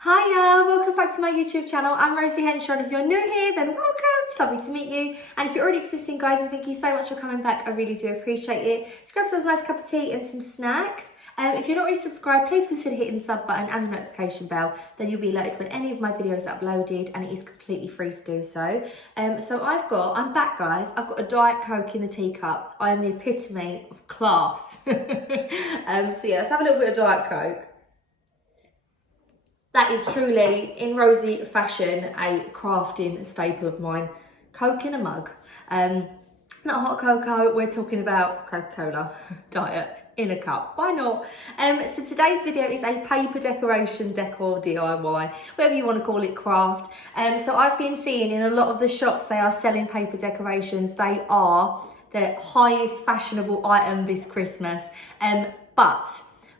Hiya, welcome back to my YouTube channel. I'm Rosie Henshaw. If you're new here, then welcome. It's lovely to meet you. And if you're already existing, guys, and thank you so much for coming back. I really do appreciate it. Let's grab yourselves a nice cup of tea and some snacks. If you're not already subscribed, please consider hitting the sub button and the notification bell. Then you'll be alerted when any of my videos are uploaded, and it is completely free to do so. I'm back, guys. I've got a Diet Coke in the teacup. I am the epitome of class. Let's have a little bit of Diet Coke. That is truly, in Rosie fashion, a crafting staple of mine. Coke in a mug. Not hot cocoa, we're talking about Coca-Cola diet in a cup. Why not? So today's video is a paper decoration decor DIY, whatever you want to call it, craft. So I've been seeing in a lot of the shops they are selling paper decorations. They are the highest fashionable item this Christmas. But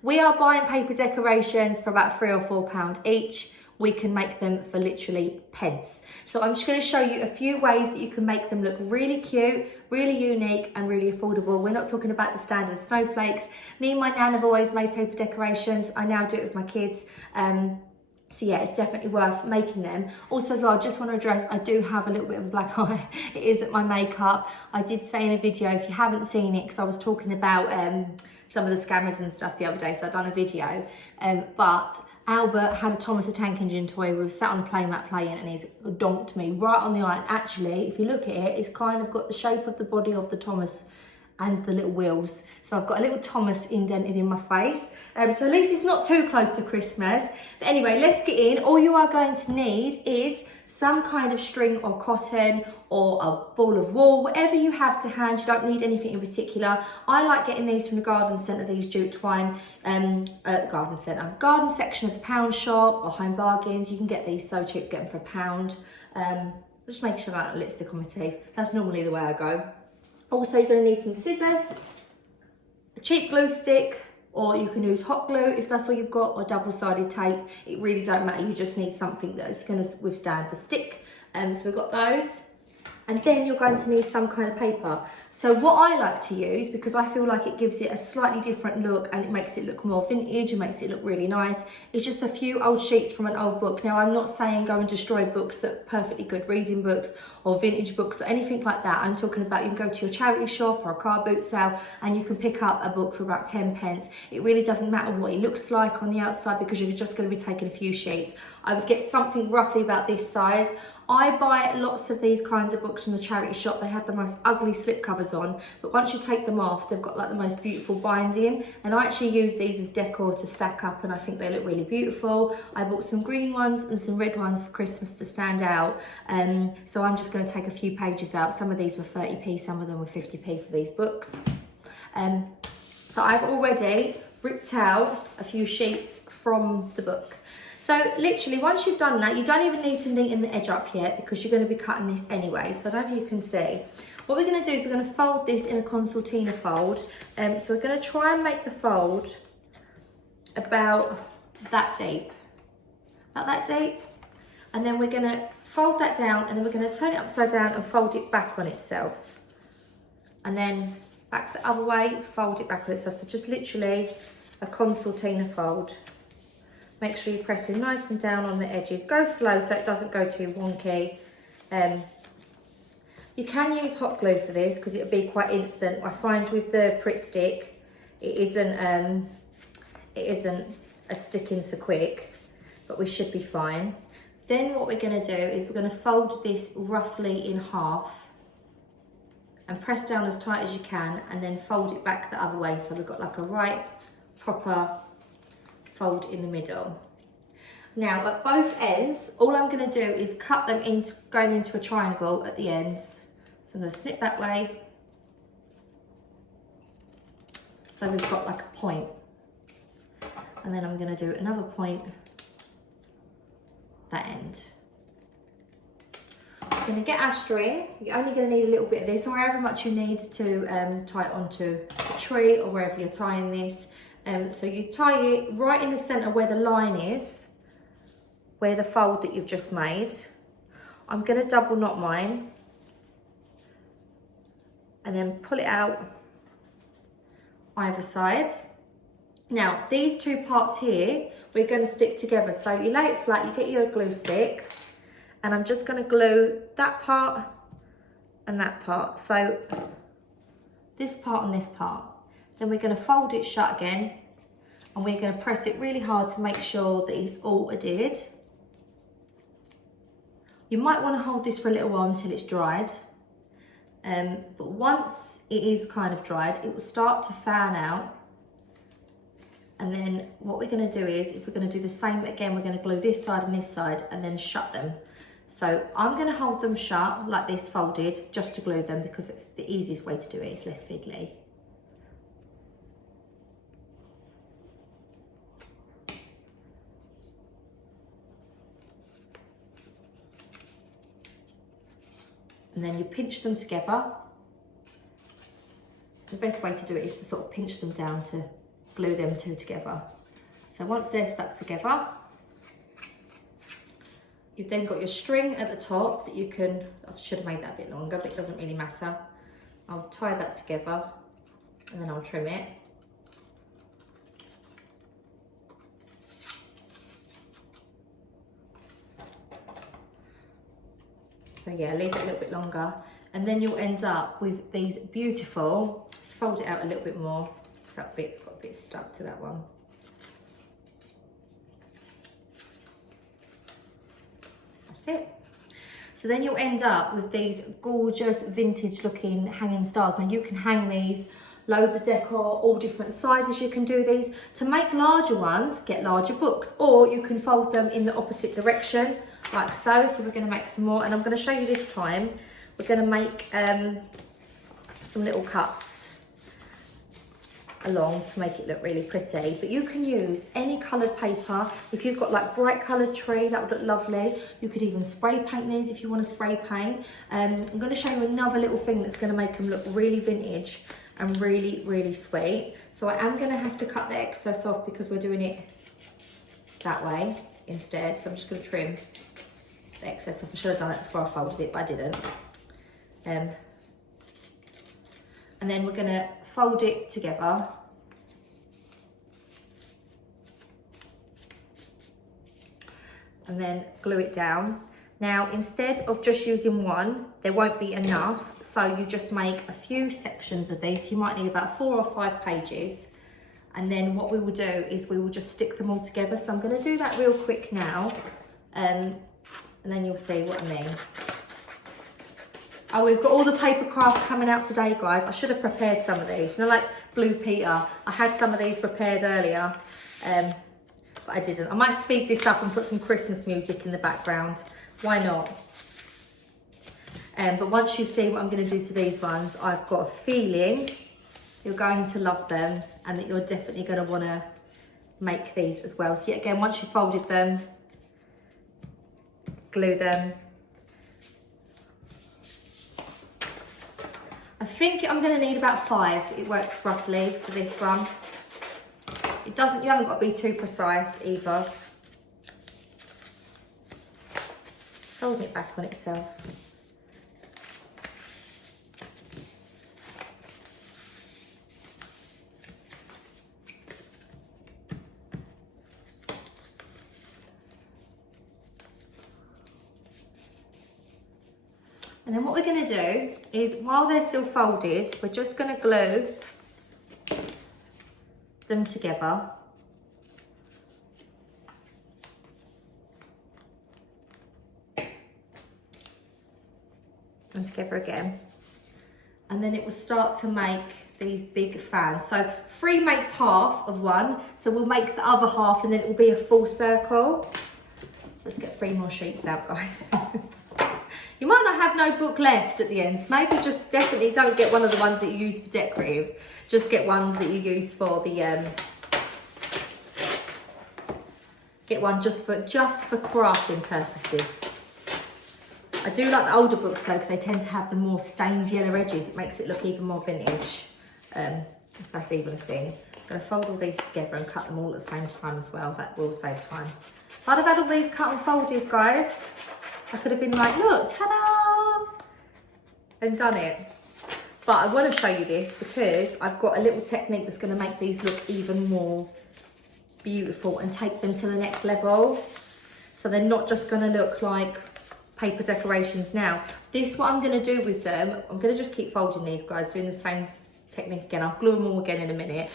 we are buying paper decorations for about £3 or £4 each. We can make them for literally pence. So I'm just going to show you a few ways that you can make them look really cute, really unique and really affordable. We're not talking about the standard snowflakes. Me and my nan have always made paper decorations. I now do it with my kids. So yeah, it's definitely worth making them. Also as well, I just want to address, I do have a little bit of a black eye. It is at my makeup. I did say in a video, if you haven't seen it, because I was talking about some of the scammers and stuff the other day, so I've done a video. But Albert had a Thomas the Tank Engine toy. We were sat on the playmat playing and he's donked me right on the eye. And actually, if you look at it, it's kind of got the shape of the body of the Thomas and the little wheels. So I've got a little Thomas indented in my face. So at least it's not too close to Christmas. But anyway, let's get in. All you are going to need is some kind of string or cotton or a ball of wool, whatever you have to hand. You don't need anything in particular. I like getting these from the garden centre, these jute twine, garden section of the pound shop or Home Bargains. You can get these so cheap, get them for £1. Just make sure I don't have lipstick on my teeth. That's normally the way I go. Also, you're going to need some scissors, a cheap glue stick, or you can use hot glue if that's all you've got, or double-sided tape. It really don't matter, you just need something that is going to withstand the stick. So we've got those. And then you're going to need some kind of paper. So what I like to use, because I feel like it gives it a slightly different look and it makes it look more vintage and makes it look really nice, is just a few old sheets from an old book. Now, I'm not saying go and destroy books that are perfectly good reading books or vintage books or anything like that. I'm talking about you can go to your charity shop or a car boot sale and you can pick up a book for about 10 pence. It really doesn't matter what it looks like on the outside because you're just going to be taking a few sheets. I would get something roughly about this size. I buy lots of these kinds of books from the charity shop. They have the most ugly slipcovers on, but once you take them off, they've got like the most beautiful binding. And I actually use these as decor to stack up and I think they look really beautiful. I bought some green ones and some red ones for Christmas to stand out. So I'm just going to take a few pages out. Some of these were 30p, some of them were 50p for these books. So I've already ripped out a few sheets from the book. So literally, once you've done that, you don't even need to neaten the edge up yet because you're going to be cutting this anyway. So I don't know if you can see. What we're going to do is we're going to fold this in a concertina fold. So we're going to try and make the fold about that deep. About that deep. And then we're going to fold that down and then we're going to turn it upside down and fold it back on itself. And then back the other way, fold it back on itself. So just literally a concertina fold. Make sure you're pressing nice and down on the edges. Go slow so it doesn't go too wonky. You can use hot glue for this because it'll be quite instant. I find with the Pritt stick, it isn't a sticking so quick, but we should be fine. Then what we're going to do is we're going to fold this roughly in half and press down as tight as you can and then fold it back the other way. So we've got like a right proper fold in the middle. Now at both ends, all I'm going to do is cut them into going into a triangle at the ends. So I'm going to snip that way. So we've got like a point. And then I'm going to do another point that end. We're going to get our string. You're only going to need a little bit of this or however much you need to tie it onto a tree or wherever you're tying this. So you tie it right in the centre where the line is, where the fold that you've just made. I'm going to double knot mine and then pull it out either side. Now these two parts here we're going to stick together. So you lay it flat, you get your glue stick, and I'm just going to glue that part and that part. So this part and this part. Then we're going to fold it shut again, and we're going to press it really hard to make sure that it's all adhered. You might want to hold this for a little while until it's dried. But once it is kind of dried, it will start to fan out. And then what we're going to do is we're going to do the same again. We're going to glue this side and this side and then shut them. So I'm going to hold them shut like this, folded, just to glue them, because it's the easiest way to do it. It's less fiddly. And then you pinch them together. The best way to do it is to sort of pinch them down to glue them two together. So once they're stuck together, you've then got your string at the top that you can, I should have made that a bit longer, but it doesn't really matter. I'll tie that together and then I'll trim it. So yeah, leave it a little bit longer, and then you'll end up with these beautiful, let's fold it out a little bit more, because that bit's got a bit stuck to that one. That's it. So then you'll end up with these gorgeous vintage looking hanging stars. Now you can hang these, loads of decor, all different sizes you can do these. To make larger ones, get larger books, or you can fold them in the opposite direction, like so. So we're going to make some more, and I'm going to show you this time. We're going to make some little cuts along to make it look really pretty, but you can use any coloured paper. If you've got like bright coloured tree, that would look lovely. You could even spray paint these if you want to spray paint. I'm going to show you another little thing that's going to make them look really vintage and really, really sweet. So I am going to have to cut the excess off because we're doing it that way instead. So I'm just going to trim the excess off. I should have done it before I folded it, but I didn't. And then we're going to fold it together. And then glue it down. Now, instead of just using one, there won't be enough. So you just make a few sections of these. You might need about 4 or 5 pages. And then what we will do is we will just stick them all together. So I'm going to do that real quick now. And then you'll see what I mean. Oh, we've got all the paper crafts coming out today, guys. I should have prepared some of these. You know, like Blue Peter. I had some of these prepared earlier, but I didn't. I might speed this up and put some Christmas music in the background. Why not? But once you see what I'm going to do to these ones, I've got a feeling you're going to love them and that you're definitely going to want to make these as well. So yet again, once you've folded them, glue them. I think I'm going to need about 5. It works roughly for this one. It doesn't, you haven't got to be too precise either. Folding it back on itself. And then what we're going to do is, while they're still folded, we're just going to glue them together. And together again. And then it will start to make these big fans. So 3 makes half of one. So we'll make the other half and then it will be a full circle. So let's get 3 more sheets out, guys. You might not have no book left at the end, so maybe just definitely don't get one of the ones that you use for decorative. Just get ones that you use for the, get one just for crafting purposes. I do like the older books though, because they tend to have the more stained yellow edges. It makes it look even more vintage, if that's even a thing. I'm going to fold all these together and cut them all at the same time as well. That will save time. If I'd have had all these cut and folded, guys, I could have been like, look, ta-da, and done it. But I want to show you this because I've got a little technique that's going to make these look even more beautiful and take them to the next level. So they're not just gonna look like paper decorations now. This, what I'm gonna do with them, I'm gonna just keep folding these, guys, doing the same technique again. I'll glue them all again in a minute.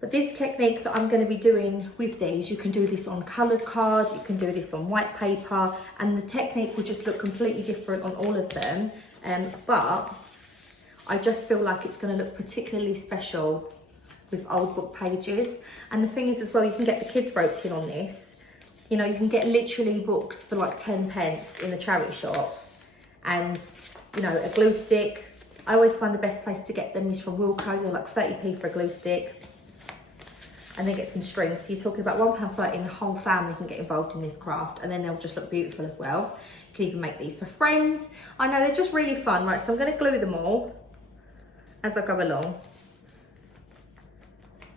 But this technique that I'm going to be doing with these, you can do this on coloured card, you can do this on white paper, and the technique will just look completely different on all of them. But I just feel like it's going to look particularly special with old book pages. And the thing is as well, you can get the kids roped in on this. You know, you can get literally books for like 10 pence in the charity shop. And, you know, a glue stick. I always find the best place to get them is from Wilko. They're like 30p for a glue stick. And then get some strings. So you're talking about £1.30 and the whole family can get involved in this craft, and then they'll just look beautiful as well. You can even make these for friends. I know, they're just really fun. Right, so I'm gonna glue them all as I go along,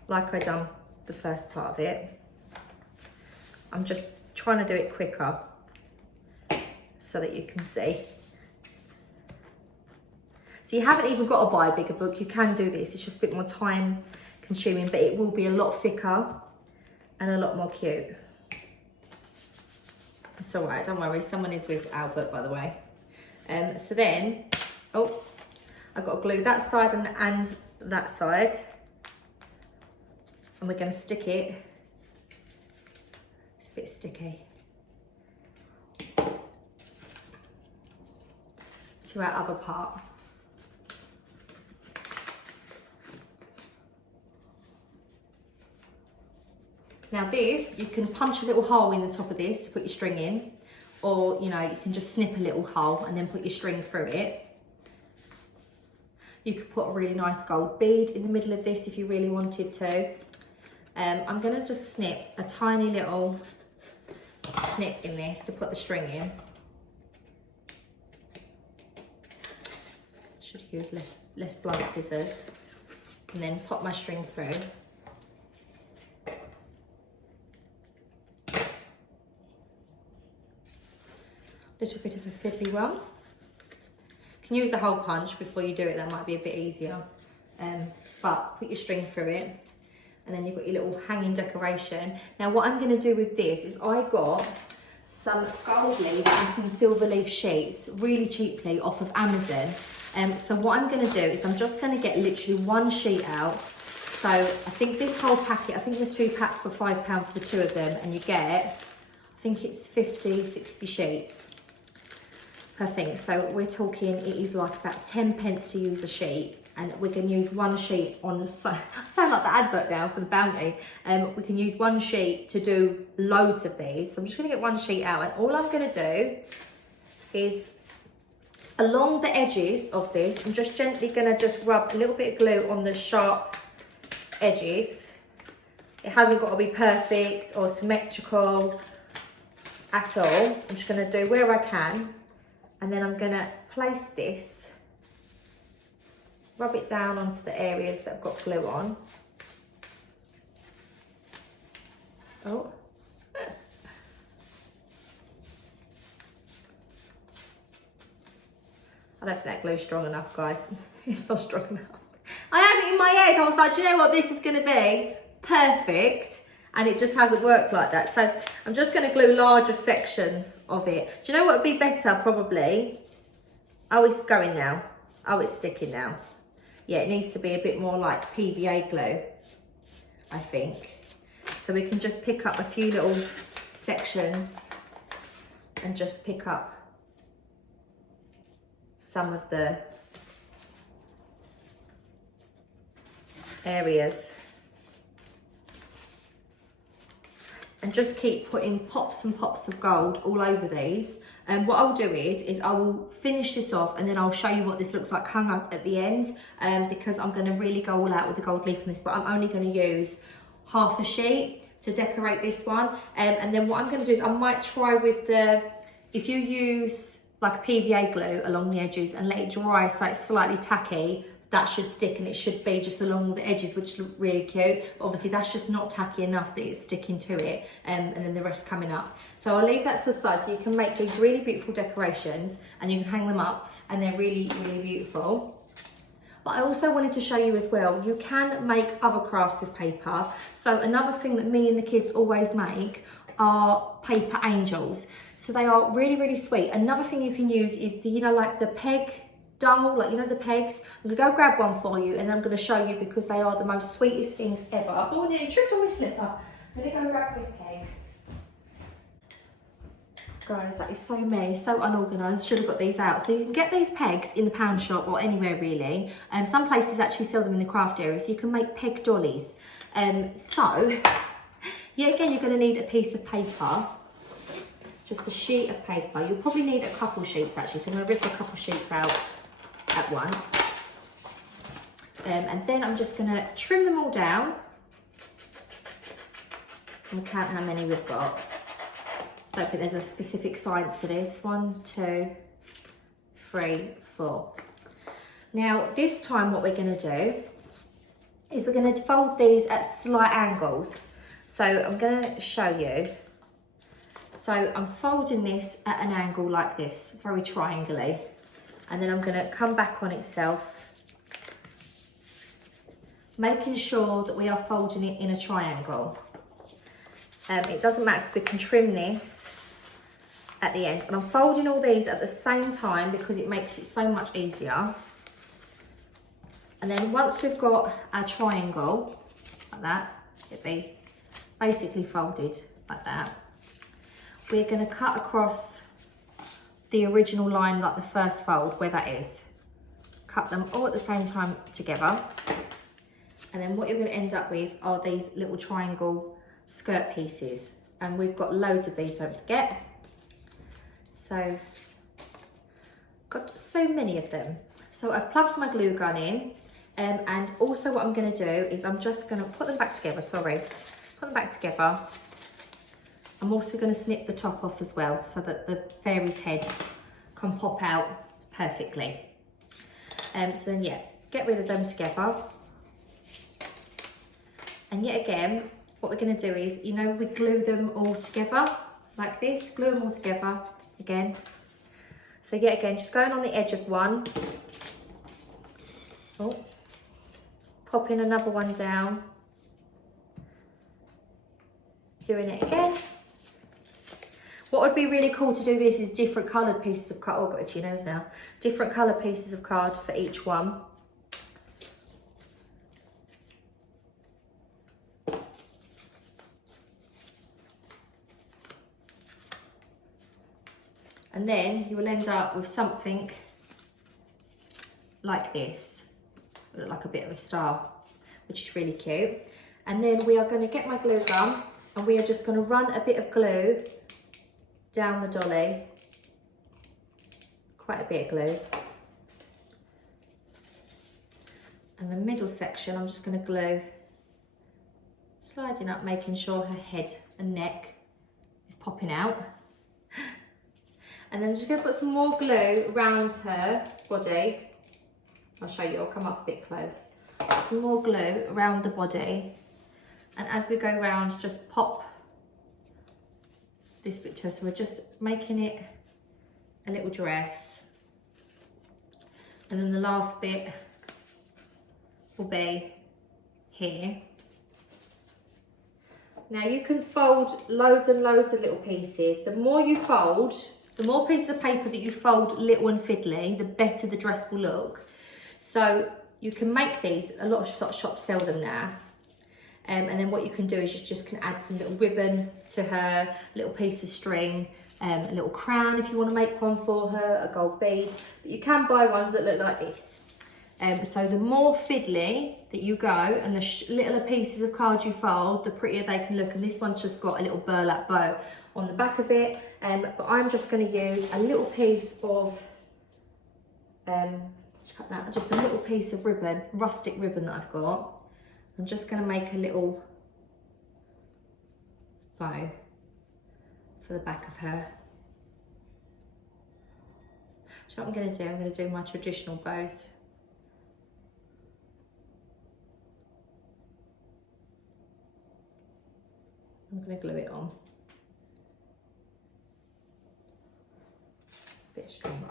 like I done the first part of it. I'm just trying to do it quicker so that you can see. So you haven't even got to buy a bigger book, you can do this. It's just a bit more time consuming, but it will be a lot thicker and a lot more cute. It's all right, don't worry, someone is with Albert, by the way. So then, oh, I've got to glue that side and that side, and we're going to stick it. It's a bit sticky. To our other part. Now this, you can punch a little hole in the top of this to put your string in, or you know, you can just snip a little hole and then put your string through it. You could put a really nice gold bead in the middle of this if you really wanted to. I'm gonna just snip a tiny little snip in this to put the string in. Should use less blunt scissors, and then pop my string through. Little bit of a fiddly one. You can use a hole punch before you do it, that might be a bit easier. But put your string through it, and then you've got your little hanging decoration. Now what I'm gonna do with this is I got some gold leaf and some silver leaf sheets really cheaply off of Amazon. So what I'm gonna do is I'm just gonna get literally one sheet out. So I think this whole packet, I think the 2 packs were £5 for the 2 of them, and you get, I think it's 50, 60 sheets per thing. So we're talking, it is like about 10 pence to use a sheet, and we can use one sheet on, so I sound like the advert now for the Bounty. We can use one sheet to do loads of these. So I'm just gonna get one sheet out, and all I'm gonna do is along the edges of this, I'm just gently gonna just rub a little bit of glue on the sharp edges. It hasn't got to be perfect or symmetrical at all. I'm just gonna do where I can, and then I'm gonna place this, rub it down onto the areas that I've got glue on. Oh. I don't think that glue's strong enough, guys. It's not strong enough. I had it in my head, I was like, do you know what, this is gonna be perfect, and it just hasn't worked like that. So I'm just gonna glue larger sections of it. Do you know what would be better, probably? Oh, it's going now. Oh, it's sticking now. Yeah, it needs to be a bit more like PVA glue, I think. So we can just pick up a few little sections and just pick up some of the areas, and just keep putting pops and pops of gold all over these. And what I'll do is I will finish this off, and then I'll show you what this looks like hung up at the end, because I'm going to really go all out with the gold leaf in this, but I'm only going to use half a sheet to decorate this one. And then what I'm going to do is I might try with the, if you use like PVA glue along the edges and let it dry so it's slightly tacky, that should stick, and it should be just along the edges, which look really cute. But obviously that's just not tacky enough that it's sticking to it, and then the rest coming up. So I'll leave that to the side, so you can make these really beautiful decorations and you can hang them up, and they're really, really beautiful. But I also wanted to show you as well, you can make other crafts with paper. So another thing that me and the kids always make are paper angels. So they are really, really sweet. Another thing you can use is the, you know, like the peg doll, like, you know, the pegs. I'm gonna go grab one for you and then I'm gonna show you because they are the most sweetest things ever. Oh, I nearly tripped on my slipper. Let me go grab the pegs. Guys, that is so me, so unorganised. Should have got these out. So you can get these pegs in the pound shop or anywhere really. Some places actually sell them in the craft area, so you can make peg dollies. So, yeah, again, you're going to need a piece of paper, just a sheet of paper. You'll probably need a couple sheets actually, so I'm going to rip a couple sheets out at once. And then I'm just going to trim them all down and count how many we've got. I don't think there's a specific science to this. 1, 2, 3, 4. Now, this time what we're going to do is we're going to fold these at slight angles. So I'm going to show you. So I'm folding this at an angle like this, very triangularly. And then I'm going to come back on itself, making sure that we are folding it in a triangle. It doesn't matter because we can trim this at the end. And I'm folding all these at the same time because it makes it so much easier. And then once we've got our triangle, like that, it'd be basically folded like that. We're going to cut across the original line like the first fold, where that is. Cut them all at the same time together. And then what you're going to end up with are these little triangle skirt pieces, and we've got loads of these, don't forget. So got so many of them. So I've plugged my glue gun in, and also what I'm going to do is I'm just going to put them back together. Put them back together. I'm also going to snip the top off as well so that the fairy's head can pop out perfectly. So then yeah, get rid of them together. And yet again, what we're going to do is, you know, we glue them all together like this, glue them all together again. So yet again, just going on the edge of one, popping another one down, doing it again. What would be really cool to do this is different coloured pieces of card. Oh, I've got itchy nose now. Different coloured pieces of card for each one. And then you will end up with something like this. It'll look like a bit of a star, which is really cute. And then we are going to get my glue gun and we are just going to run a bit of glue down the dolly. Quite a bit of glue. And the middle section, I'm just going to glue, sliding up, making sure her head and neck is popping out. And then I'm just going to put some more glue around her body. I'll show you, I'll come up a bit close. Some more glue around the body. And as we go around, just pop this bit to her. So we're just making it a little dress. And then the last bit will be here. Now you can fold loads and loads of little pieces. The more you fold, the more pieces of paper that you fold little and fiddly, the better the dress will look. So you can make these, a lot of shops sell them now. And then what you can do is you just can add some little ribbon to her, a little piece of string, a little crown if you want to make one for her, a gold bead. But you can buy ones that look like this. So the more fiddly that you go and the littler pieces of card you fold, the prettier they can look. And this one's just got a little burlap bow on the back of it. But I'm just going to use a little piece of, just a little piece of ribbon, rustic ribbon that I've got. I'm just going to make a little bow for the back of her. So what I'm going to do, I'm going to do my traditional bows. I'm going to glue it on. A bit stronger.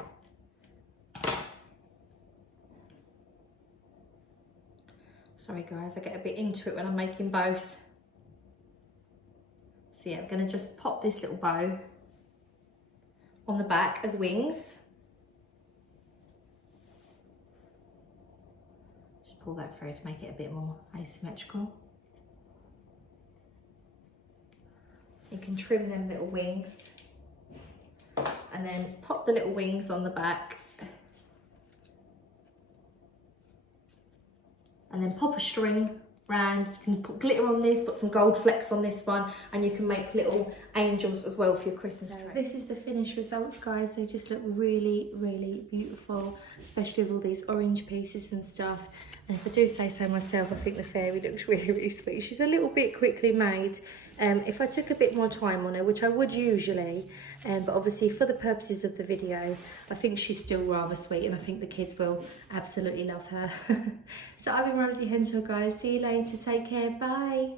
Sorry guys, I get a bit into it when I'm making bows. So yeah, I'm gonna just pop this little bow on the back as wings. Just pull that through to make it a bit more asymmetrical. You can trim them little wings and then pop the little wings on the back and then pop a string round. You can put glitter on this, put some gold flecks on this one, and you can make little angels as well for your Christmas tree. This is the finished results, guys. They just look really, really beautiful, especially with all these orange pieces and stuff. And if I do say so myself, I think the fairy looks really, really sweet. She's a little bit quickly made. If I took a bit more time on her, which I would usually, but obviously for the purposes of the video, I think she's still rather sweet, and I think the kids will absolutely love her. So I've been Rosie Henshaw, guys. See you later. Take care. Bye.